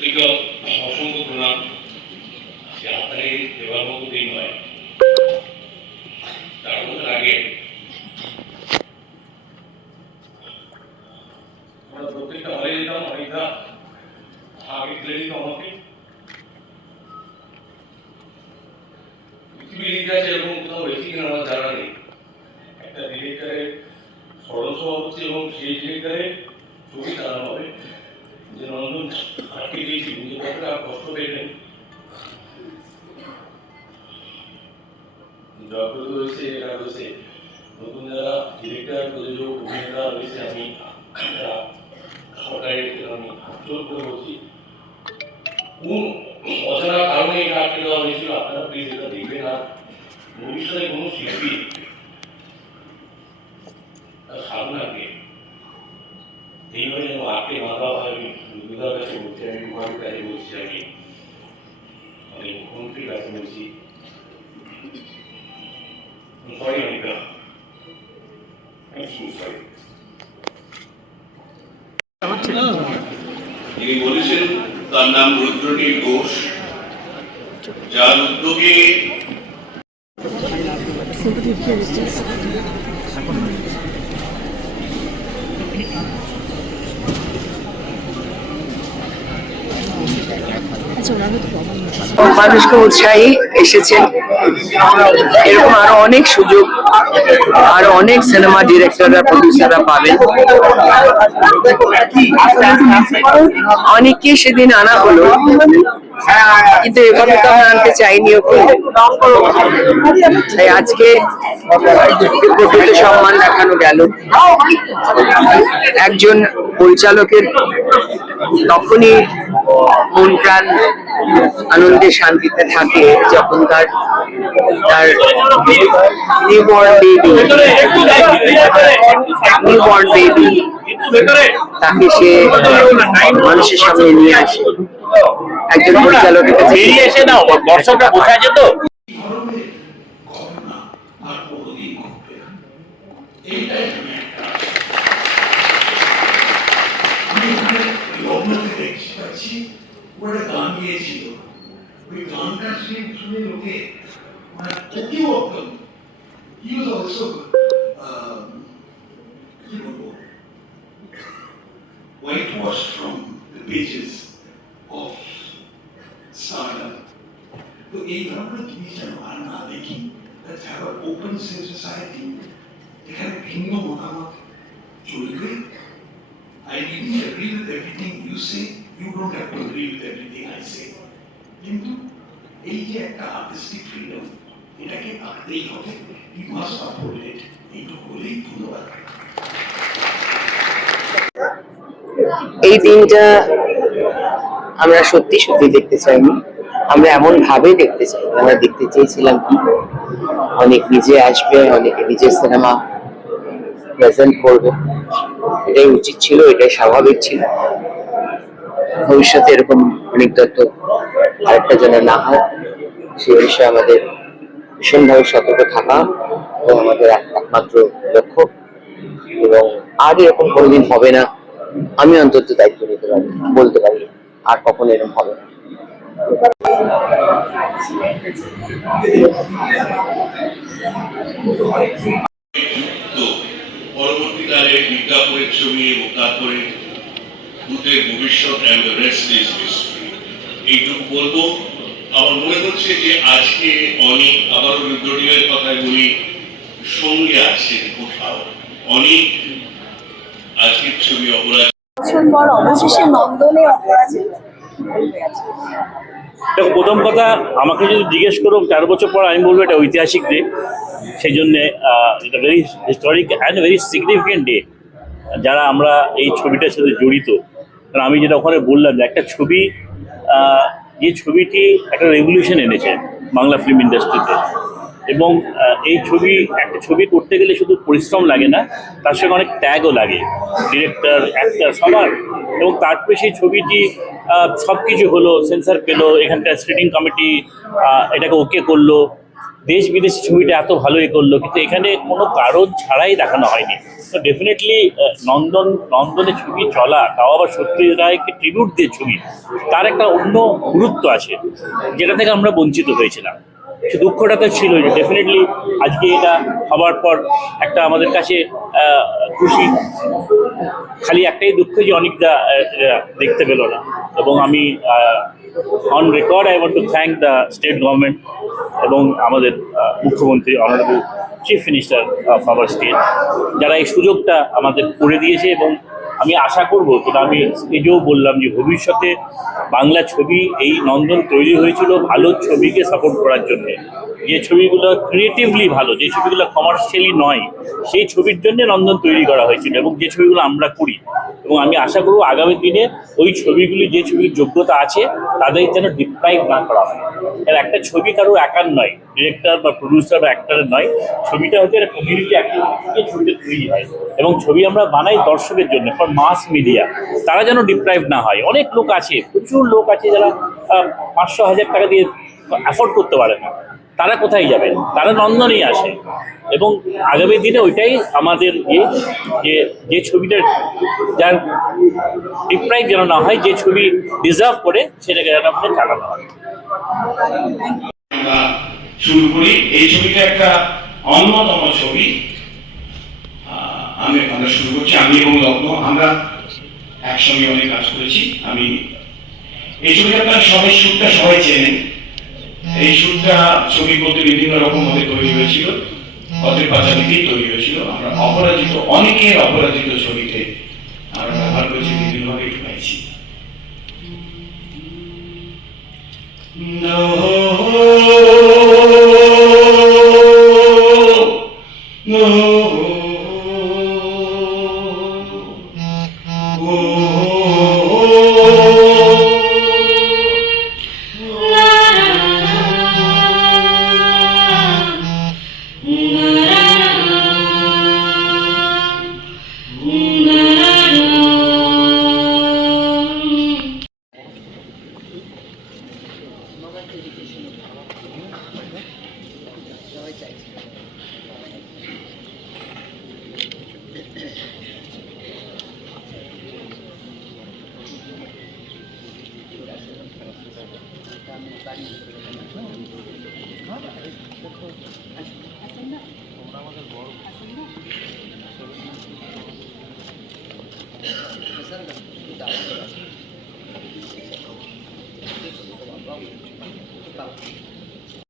অসংখ্য প্রণাম। আপনার এই দেওয়ার মতো দিন নয়, 4 বছর আগে আমরা প্রত্যেকটা হলে যেতাম, অনেকটা আগে তুলে দিত আমাকে। পৃথিবীর ইতিহাসে এরকম কোথাও হয়েছে কিনা আমার জানা নেই। একটা ডিরেক্টরের স্মরণ সভা হচ্ছে এবং সেই ডিরেক্টরের ছবি চালানো হবে, যে নন্দন আটকে দিয়েছি, নিজের কতটা কষ্ট পেলেন। জয়প্রদ রয়েছে, এরা রয়েছে, নতুন যারা ডিরেক্টর প্রযোজক অভিনেতা রয়েছে, আমি যারা সরকারের আমি জোর করে বলছি, কোন অজানা কারণে এটা আটকে দেওয়া হয়েছিল, আপনারা প্লিজ এটা দেখবেন। আর ভবিষ্যতে কোনো শিল্পী তার সাধনাকে এইভাবে যেন আটকে না দেওয়া হয়, আমি বিধার কাছে বলছি, আমি বিভাগের কাছে বলছি, আমি মুখ্যমন্ত্রীর কাছে বলছি। Sorry, Anika. I'm so sorry. তিনি বলেছেন তার নাম রুদ্রনীল ঘোষ, যার উদ্যোগে মানুষকে উৎসাহী এসেছেন। এরকম আরো অনেক সুযোগ, আরো অনেক সিনেমা ডিরেক্টররা প্রডিউসাররা পাবেন। অনেককে সেদিন আনা হলো, কিন্তু এভাবে তো আমরা আনতে চাইনি ওকে। তাই আজকে প্রকৃত সম্মান দেখানো গেল। একজন পরিচালকের তখনই মন প্রাণ আনন্দে শান্তিতে থাকে যখন তার নিউবর্ন বেবি তাকে সে মানুষের সামনে নিয়ে আসে। একজন পরিচালকের কাছে এসে না দর্শকরা বোঝা যেত ওরা গান গিয়েছিল, ওই গানটা শুনে লোকে মানে অতি অর্থন। He was also কি বলবো, whitewashed from the pages of stardom. তো এই ধরনের জিনিস যেন আর না দেখি, let's have an open society, এখানে ভিন্ন মতামত চলবে। I really agree with everything you say. You don't have to agree with everything I say. কিন্তু এই যে একটা আর্টিস্টিক ফ্রিডম, এটাকে আঁকতেই হবে। We must uphold it. এইটুকু বলেই ধন্যবাদ। এই দিনটা আমরা সত্যি সত্যি দেখতে চাইনি, আমরা এমন ভাবে দেখতে চাই। আমরা দেখতে চেয়েছিলাম কি অনেক নিজে আসবে, অনেকে নিজের সিনেমা প্রেজেন্ট করবে, এটাই উচিত ছিল, এটাই স্বাভাবিক ছিল। ভবিষ্যতে এরকম অনেক তথ্য আরেকটা যেন না হয়, সে বিষয়ে আমাদের ভীষণভাবে সতর্ক থাকা এবং আমাদের একমাত্র লক্ষ্য। এবং আর এরকম কোনোদিন হবে না, আমি অন্তত দায়িত্ব নিতে পারি, বলতে পারি আর কখনো এরকম হবে না। পরবর্তীকালে বিজ্ঞাপনের ছবি এবং তারপরে ভূতের ভবিষ্যৎ and the rest is history। এইটুকু বলবো। আমার মনে হচ্ছে যে আজকে অনেক, আবারও রুদ্রনীলের কথায় বলি, সঙ্গে আছে কোথাও অনেক। আজকের ছবি অপরাধ অবশেষে নন্দনে অপরাধ। দেখো, প্রথম কথা, আমাকে যদি জিজ্ঞেস করো 4 বছর পর, আমি বলবো এটা ঐতিহাসিক ডে। সেই জন্যে এটা very historic and very significant day যারা আমরা এই ছবিটার সাথে জড়িত। কারণ আমি যেটা ওখানে বললাম যে একটা ছবি, যে ছবিটি একটা রেভলিউশন এনেছে বাংলা ফিল্ম ইন্ডাস্ট্রিতে। এবং এই একটা ছবি করতে গেলে শুধু পরিশ্রম লাগে না, তার সঙ্গে অনেক ত্যাগও লাগে, ডিরেক্টর, অ্যাক্টর, সবার। এবং তারপরে সেই ছবিটি সব কিছু হলো, সেন্সার পেলো, এখানকার স্ক্রিনিং কমিটি এটাকে ওকে করলো, দেশ বিদেশি ছবিটা এত ভালো করলো, কিন্তু এখানে কোনো কারণ ছাড়াই দেখানো হয়নি। তো ডেফিনেটলি নন্দনে ছবি চলা, তাও আবার সত্যজিৎ রায়কে ট্রিবিউট দিয়ে ছবি, তার একটা অন্য গুরুত্ব আছে, যেটা থেকে আমরা বঞ্চিত হয়েছিলাম। সে দুঃখটা তো ছিল। ডেফিনেটলি আজকে এটা হওয়ার পর একটা আমাদের কাছে খুশি, খালি একটাই দুঃখ যে অনেকটা দেখতে পেল না। এবং আমি on record I want to thank the state government এবং আমাদের মুখ্যমন্ত্রী honourable chief minister of our state, যারা এই সুযোগটা আমাদের করে দিয়েছে। এবং আমি আশা করব, যেটা আমি নিজেও বললাম, যে ভবিষ্যতে বাংলা ছবি, এই নন্দন তৈরি হয়েছিল ভালো ছবিকে সাপোর্ট করার জন্য। যে ছবিগুলো ক্রিয়েটিভলি ভালো, যে ছবিগুলো কমার্শিয়ালি নয়, সেই ছবির জন্য নন্দন তৈরি করা হয়েছিল এবং যে ছবিগুলো আমরা করি। এবং আমি আশা করব আগামী দিনে ওই ছবিগুলি, যে ছবির যোগ্যতা আছে, তাদের যেন ডিপ্রাইভ না করা হয়। এর একটা ছবি কারো একার নয়, ডিরেক্টর বা প্রডিউসার বা অ্যাক্টরের নয়, ছবিটা হচ্ছে একটা কমিউনিটি অ্যাক্টিভিটি, ছবিটা তৈরি হয় এবং ছবি আমরা বানাই দর্শকের জন্য, ফর মাস মিডিয়া। তারা যেন ডিপ্রাইভ না হয়। অনেক লোক আছে, প্রচুর লোক আছে যারা 500-1000 টাকা দিয়ে অ্যাফোর্ড করতে পারে না। তারা কোথায় যাবেন? তারা নন্দনেই আসে। এবং আগামী দিনে ওইটাই আমাদের যে ছবিটা, যার ডিপ্রাইভ যেন না হয়, যে ছবি ডিজার্ভ করে, সেটাকে যেন আমাদের চালানো হয়। আমরা শুরু করি। এই ছবিটা একটা অন্যতম ছবি। আমরা শুরু করছি, আমি এবং লগ্ন, আমরা একসঙ্গে অনেক কাজ করেছি। আমি এই ছবিটা আপনার সবাই শুটটা সবাই চেনেন। এই শুটটা ছবি বলতে বিভিন্ন রকম ভাবে তৈরি হয়েছিল, পথের পাঁচালিতেই তৈরি হয়েছিল। আমরা অপরাজিত, অনেকের অপরাজিত ছবিতে আমরা ব্যবহার করেছি, বিভিন্নভাবে পাইছি। No